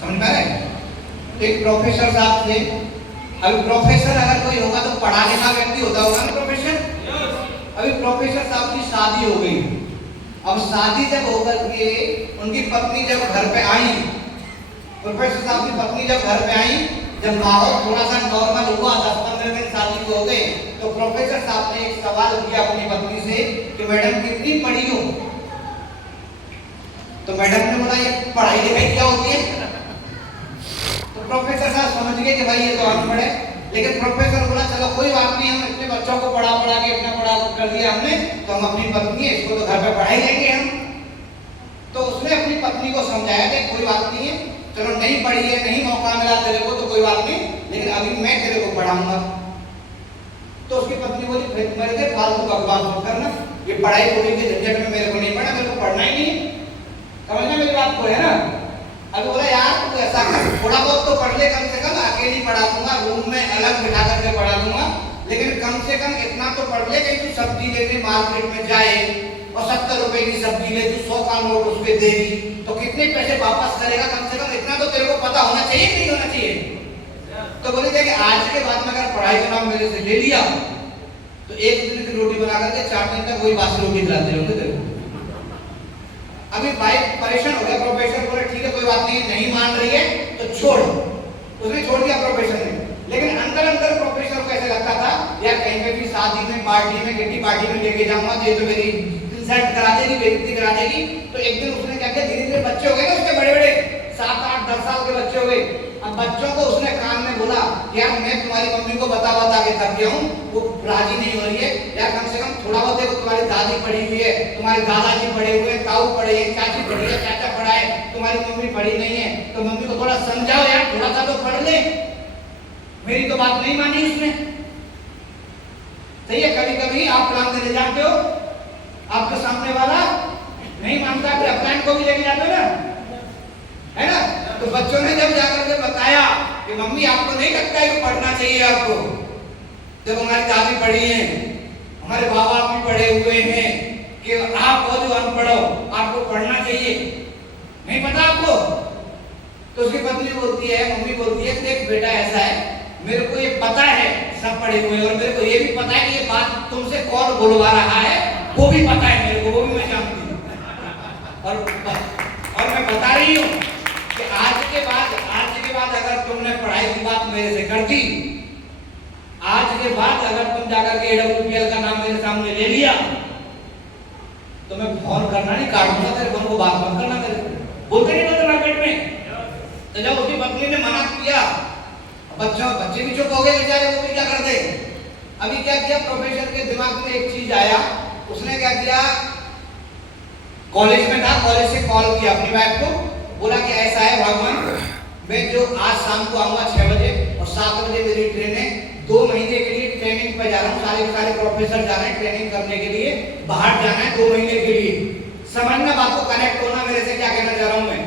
समझ में आ रहा है? तो एक प्रोफेसर साहब थे। अभी प्रोफेसर अगर कोई होगा तो पढ़ा लिखा व्यक्ति होता होगा ना प्रोफेसर। अभी प्रोफेसर साहब की शादी हो गई। अब शादी जब होकर के उनकी पत्नी जब घर पे आई, प्रोफेसर साहब की पत्नी जब घर पे आई, जब माहौल थोड़ा सा नॉर्मल हुआ, 10-15 दिन शादी को हो गए, तो प्रोफेसर साहब ने एक सवाल किया अपनी पत्नी से कि मैडम कितनी पढ़ी हो? तो मैडम ने बोला ये पढ़ाई लिखाई क्या होती है? तो प्रोफेसर साहब समझ गए कि भाई ये तो अनपढ़ है। लेकिन प्रोफेसर बोला चलो कोई बात नहीं, हम अपने बच्चों को पढ़ा के अपना पढ़ा कर दिया हमने, तो हम अपनी पत्नी है इसको तो घर पे पढ़ाई लेंगे हम। तो उसने अपनी पत्नी को समझाया कि कोई बात नहीं है, चलो नहीं पढ़ी है, नहीं मौका मिला तेरे को तो कोई बात नहीं, लेकिन अभी मैं तेरे को पढ़ाऊंगा। तो उसकी पत्नी बोली मेरे से फालतू बकवास मत करना, ये पढ़ाई पूरी के झंझट में मेरे को नहीं पढ़ना, मेरे को पढ़ना ही नहीं है। समझना मेरी बात को है ना? अभी बोला यार तू ऐसा कर, थोड़ा बहुत तो पढ़ ले, कम से कम अकेली पढ़ा दूंगा, रूम में अलग बिठा करके पढ़ा दूंगा, लेकिन कम से कम इतना तो पढ़ ले कि तू सब्जी लेने मार्केट में जाए और 70 रुपए की सब्जी ले, तू 100 का नोट उसपे देगी तो कितने पैसे वापस करेगा, कम से कम इतना तो तेरे को पता होना चाहिए कि नहीं होना चाहिए? तो बोले थे कि आज के बाद में अगर पढ़ाई का नाम मेरे से ले लिया तो एक दिन की रोटी बना करके 4 दिन तक वही बासी रोटी खिलाते रहोगे तेरे को। अभी भाई परेशान हो गया, प्रोफेसर बोले ठीक है कोई बात नहीं मान रही है तो छोड़। उसने छोड़ दिया प्रोफेसर ने। लेकिन अंदर अंदर प्रोफेसर को ऐसा लगता था यार कहीं पे भी शादी में, पार्टी में, किटी पार्टी में लेके जाऊंगा तो ये तो मेरी इंसल्ट करा देगी, बेइज्जती करा देगी। तो एक दिन उसने क्या किया, धीरे धीरे बच्चे हो गए ना उसके, बड़े बड़े 7, 8, 10 साल के बच्चे हो गए। अब बच्चों को उसने कान में बोला यार मैं तुम्हारी मम्मी को बता के थक गया हूँ, वो राजी नहीं हो रही है यार, कम से कम थोड़ा बहुत देखो, तुम्हारी दादी पढ़ी हुई है, तुम्हारे दादाजी पढ़े हुए हैं, ताऊ पढ़े हैं, चाची पढ़ी है, चाचा पढ़ा है, तुम्हारी मम्मी पढ़ी नहीं है, तो मम्मी को थोड़ा समझाओ यार, थोड़ा सा तो पढ़ ले। मेरी तो बात नहीं मानी उसने। सही है, कभी कभी आप प्लान देने जाते हो, आपके सामने वाला नहीं मानता, फिर प्लान को भी लेके जाते हो ना, है ना? तो बच्चों ने जब जाकर के बताया कि मम्मी आपको नहीं लगता है कि पढ़ना चाहिए आपको, जब हमारी दादी पढ़ी है, हमारे बाबा भी पढ़े हुए हैं, कि आप जो अनपढ़ हो आपको पढ़ना चाहिए, नहीं पता आपको? तो उसकी पत्नी बोलती है, मम्मी बोलती है देख बेटा ऐसा है, मेरे को ये पता है सब पढ़े हुए हैं, और मेरे को ये भी पता है कि ये बात तुमसे कौन बोलवा रहा है वो भी पता है मेरे को, वो भी मैं जानती हूँ, और मैं बता रही हूँ कि आज के बाद अगर तुमने पढ़ाई की बात मेरे से कर दी, आज के बाद अगर तुम जाकर के AWPL का नाम मेरे सामने ले लिया तो मैं फोन करना नहीं, काटूंगा तेरे फोन को, बात मत करना मेरे बोलते नहीं बोलते मार्केट में। तो जब उसकी पत्नी ने मना किया, बच्चे भी चुप हो गए बेचारे, वो भी क्या करते। अभी क्या किया, प्रोफेसर के दिमाग में एक चीज आया, उसने क्या किया, कॉलेज में था, कॉलेज से कॉल किया अपनी वाइफ को, बोला कि ऐसा है भगवान, मैं जो आज शाम को आऊंगा 6 बजे और 7 बजे मेरी ट्रेन है, 2 महीने के लिए ट्रेनिंग पे जा रहा हूँ, सारे प्रोफेसर जा रहे हैं ट्रेनिंग करने के लिए, बाहर जाना है 2 महीने के लिए। समझना बात को, कनेक्ट होना मेरे से, क्या कहना चाह रहा हूँ मैं,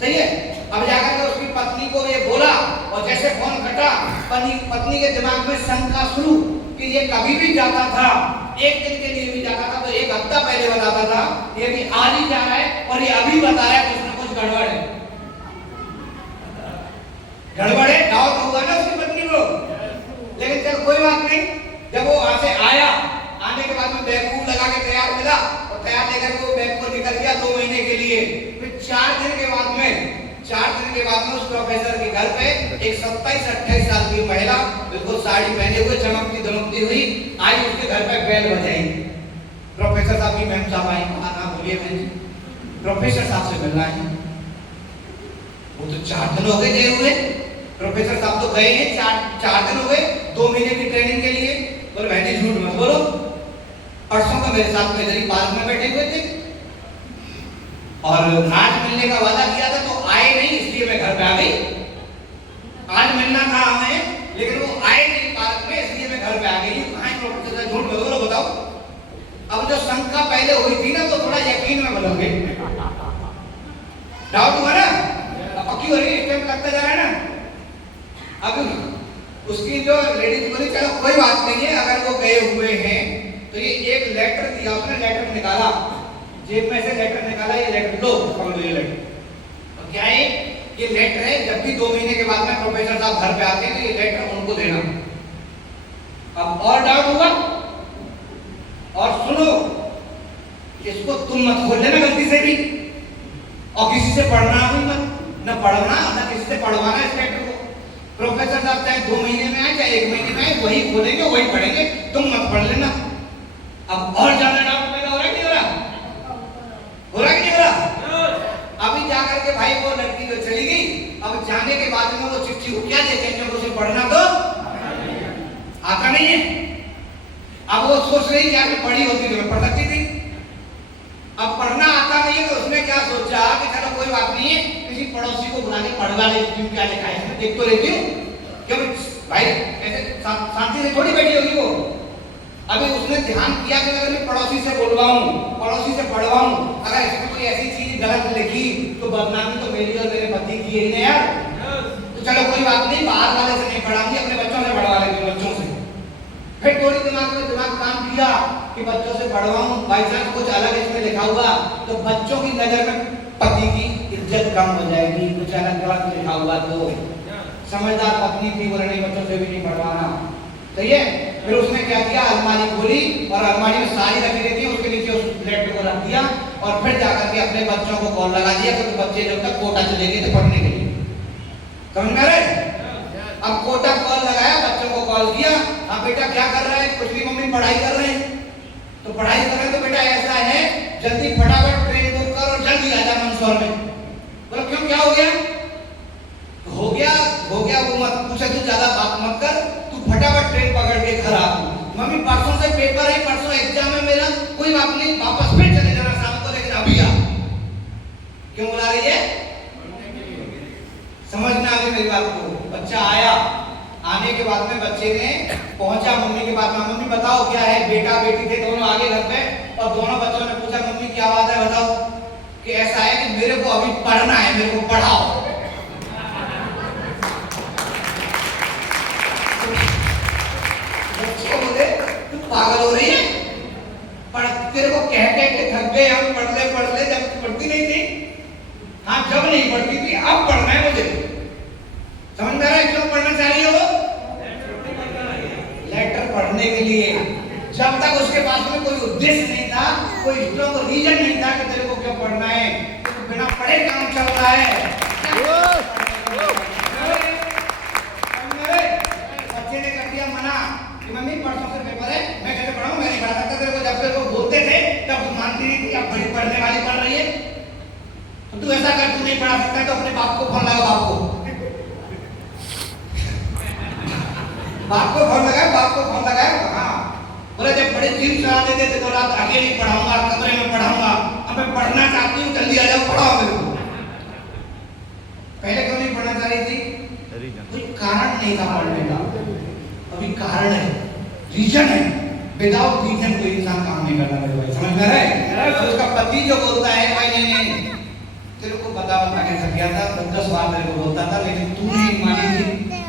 सही है? अब जाकर के उसकी पत्नी को ये बोला, और जैसे फोन कटा, पत्नी के दिमाग में शंका शुरू कि ये कभी भी जाता था, एक दिन के लिए भी जाता था तो 1 हफ्ता पहले बताता था, ये भी आज ही जा रहा है और ये अभी बता रहा है, कुछ ना कुछ गड़बड़ है। गड़बड़ है, डाउट हुआ ना उसकी पत्नी को। लेकिन चल कोई बात नहीं, जब वो वहां से आया, आने के बाद में बैग लगा के तैयार मिला, और तैयार लेकर वो बैग को निकल गया 2 महीने के लिए। फिर 4 दिन के बाद में उस प्रोफेसर के घर पे एक 27-28 साल की महिला बिल्कुल साड़ी पहने हुए, चमकती दमकती हुई आई, उसके घर पे बेल बजाई। प्रोफेसर साहब की मैम साहब आई, हाँ बोलिए मैम जी, प्रोफेसर साहब से मिलना है। वो तो 4 दिन हो गए गए हुए, प्रोफेसर साहब तो गए हैं, 4 दिन हो गए 2 महीने की ट्रेनिंग के लिए। बोले बहन जी झूठ मत बोलो, परसों का मेरे साथ में इधर ही पार्क में बैठे हुए थे और आज मिलने का वादा किया था, तो आए नहीं, इसलिए मैं घर पे आ गई। आज मिलना था हमें, लेकिन वो आए नहीं पार्क में, इसलिए मैं घर पे आ गई। कहाँ प्रोफेसर झूठ मत बोलो, बताओ। अब जो शंका पहले हुई थी ना, तो थोड़ा यकीन में बदल गई, डाउट हुआ ना, पक्की हो रही है, टाइम लगता जा रहा है ना। अब उसकी जो लेडीज बोली चलो कोई बात नहीं है, अगर वो गए हुए हैं तो ये एक लेटर दिया, उसने लेटर निकाला, जेब में से लेटर निकाला, ये लेटर लो, पकड़ो ये लेटर। और क्या है ये लेटर है, जब भी 2 महीने के बाद में प्रोफेसर साहब घर पे आते हैं तो ये लेटर उनको देना। अब और डाउट होगा, और सुनो, इसको तुम मत खोल लेना गलती से भी, और किसी से पढ़ना भी मत, न पढ़ना न किसी से पढ़वाना इस लेटर को। प्रोफेसर साहब चाहे 2 महीने में आए चाहे 1 महीने में आए, वही खोलेंगे वही पढ़ेंगे, तुम मत पढ़ लेना। अब और ज्यादा डाउट पैदा हो रहा है कि नहीं हो रहा? हो रहा कि नहीं हो रहा? अभी जाकर के भाई वो लड़की तो चली गई, अब जाने के बाद में वो चिट्ठी को क्या देखेंगे, उसे पढ़ना तो आता नहीं है। अब वो सोच रही कि आपने पढ़ी होती तो मैं पढ़ सकती थी, अब पढ़ना आता नहीं है तो उसने क्या सोचा कि चलो कोई बात नहीं है, किसी पड़ोसी को बुला के पढ़वा लेती हूँ, क्या लिखा है इसमें देख तो लेती हूँ, क्यों भाई ऐसे शांति से थोड़ी बैठी होगी वो। अभी उसने ध्यान किया कि अगर मैं पड़ोसी से बुलवाऊं, पड़ोसी से पढ़वाऊं, अगर इसमें कोई ऐसी चीज गलत लिखी तो बदनामी तो मेरी और मेरे पति की है ना यार, तो चलो कोई बात नहीं, बाहर वाले से नहीं पढ़ाऊंगी, अपने बच्चों से पढ़वा लेती हूँ, बच्चों से। फिर थोड़ी दिमाग काम किया कि बच्चों से पढ़वाऊं, बाई चांस कुछ अलग इसमें लिखा हुआ तो बच्चों की नजर में पति की इज्जत कम हो जाएगी, कुछ अलग गलत लिखा हुआ तो। समझदार पत्नी थी, बोले नहीं बच्चों से भी नहीं पढ़वाना, सही है। फिर उसने क्या किया, अलमारी खोली और अलमारी में सारी रखी रहती है, उसके नीचे उस लेटर को रख दिया और फिर जाकर के अपने बच्चों को कॉल लगा दिया, क्योंकि बच्चे जब तक कोटा चले गए थे पढ़ने के लिए, समझ में आ रहा है? अब कोटा कॉल लगाया, बच्चों को कॉल किया, हाँ बेटा क्या कर रहा है, कुछ भी मम्मी पढ़ाई कर रहे हैं, तो पढ़ाई कर रहे हैं तो बेटा ऐसा है, जल्दी फटाफट ट्रेन बुक कर और जल्दी आ जा मंदसौर में। बोला क्यों, क्या हो गया? हो गया वो मत पूछे, तू ज्यादा बात मत कर, तू फटाफट ट्रेन पकड़ के घर आ। मम्मी परसों से पेपर है, परसों एग्जाम है मेरा, कोई बात नहीं, वापस फिर चले जाना शाम को, लेकिन अभी आ। क्यों बुला रही है? समझना आगे मेरी बात को। बच्चा आया, आने के बाद में बच्चे ने पहुंचा मम्मी के पास में, मम्मी बताओ क्या है, बेटा बेटी थे दोनों आगे घर पे, और दोनों बच्चों ने पूछा मम्मी क्या बात है बताओ, कि ऐसा है कि मेरे को अभी पढ़ना है, मेरे को पढ़ाओ। बच्चे बोले तू पागल हो रही है, पढ़ तेरे को कह के थक गए हम, पढ़ ले जब पढ़ती नहीं थी, हाँ जब नहीं पढ़ती थी, अब पढ़ना है मुझे। समझ में आ रहा है क्यों पढ़ना चाह रही है वो? लेटर पढ़ने के लिए। जब तक उसके पास में कोई उद्देश्य नहीं था, कोई स्ट्रॉन्ग रीजन नहीं था कि तेरे को क्यों पढ़ना है, तो बिना पढ़े काम चल रहा है। बच्चे ने कर दिया मना कि मम्मी परसों से पेपर है, मैं कैसे पढ़ाऊं, मैं नहीं पढ़ा सकता तेरे को। जब तेरे को बोलते थे तब तू मानती नहीं थी, अब बड़ी पढ़ने वाली पढ़ रही है, तो तू ऐसा कर, तू नहीं पढ़ा सकता तो अपने बाप को फोन लगा, बाप को फोन लगाया, हाँ बोले जब बड़े जिम चला देते थे तो रात अकेले पढ़ाऊंगा, कमरे में पढ़ाऊंगा, अब मैं पढ़ना चाहती हूँ, जल्दी आ जाओ पढ़ाओ मेरे को। पहले क्यों नहीं पढ़ना चाह रही थी? कोई कारण नहीं था पढ़ने का, अभी कारण है, रीजन है। विदाउट रीजन कोई इंसान काम नहीं करता मेरे भाई, समझ में आ रहा है? तो उसका पति जो बोलता है भाई नहीं तेरे को बता के सक गया था, 10 बार तेरे को बोलता था, लेकिन तू नहीं मानी थी,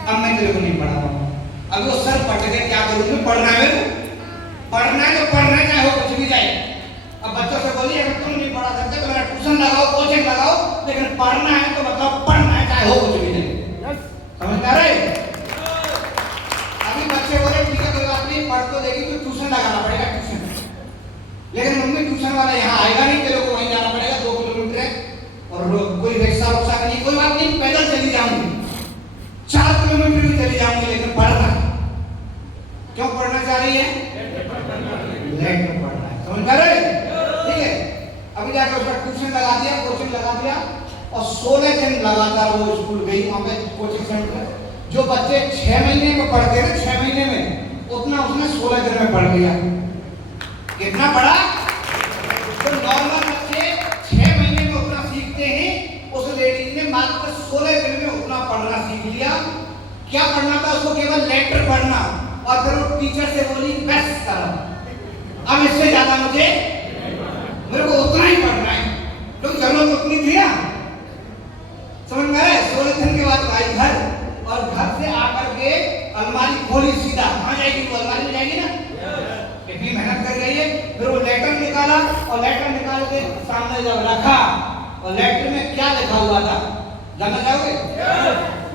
अब मैं तेरे को नहीं पढ़ा रहा हूँ। अभी वो सर पट के क्या करूँ, पढ़ना है मेरे को, पढ़ना है तो पढ़ना है, चाहे हो कुछ भी जाए। अब बच्चों से बोलिए अगर तुम नहीं पढ़ा सकते तो मेरा ट्यूशन लगाओ, कोचिंग लगाओ, लेकिन पढ़ना है तो मतलब पढ़ना है, चाहे हो कुछ भी जाए। समझ में आ रहा है? अभी बच्चे बोले ठीक है कोई बात नहीं, पढ़ तो देगी तो ट्यूशन लगाना पड़ेगा, ट्यूशन, लेकिन मम्मी ट्यूशन वाला यहाँ आएगा नहीं, तेरे को वहीं जाना पड़ेगा, 2 किलोमीटर है, और कोई रिक्शा वक्शा नहीं, कोई बात नहीं, पैदल चली जाऊंगी, 4 किलोमीटर भी चली जाऊंगी, लेकिन पढ़ना। क्यों पढ़ना चाह रही है? लेटर पढ़ना है, समझ में आ रहा है? ठीक है, अभी जाकर उसका ट्यूशन लगा दिया, कोचिंग लगा दिया, और 16 दिन लगातार वो स्कूल गई, वहां पे कोचिंग सेंटर। जो बच्चे 6 महीने में पढ़ते हैं, 6 महीने में उतना उसने 16 दिन में पढ़ लिया। कितना पढ़ा? तो नॉर्मल बच्चे 6 महीने में उतना सीखते हैं, उस लेडीज ने मात्र 16 दिन में उतना पढ़ना सीख लिया। क्या पढ़ना था उसको? केवल लेटर पढ़ना, और फिर वो टीचर से बोली बस करो, अब इससे ज्यादा मेरे को उतना ही पढ़ना है, तो जरूरत उतनी थी ना, समझ में आया? 16 दिन के बाद आई घर, और घर से आकर के अलमारी खोली, सीधा कहाँ जाएगी वो? अलमारी में जाएगी ना, इतनी मेहनत कर रही है। फिर वो लेटर निकाला, और लेटर निकाल के सामने जब रखा, और लेटर में क्या लिखा हुआ था? जानना चाहोगे?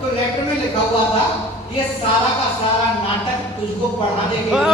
तो लेटर में लिखा हुआ था ये सारा का सारा नाटक तुझको पढ़ाने के लिए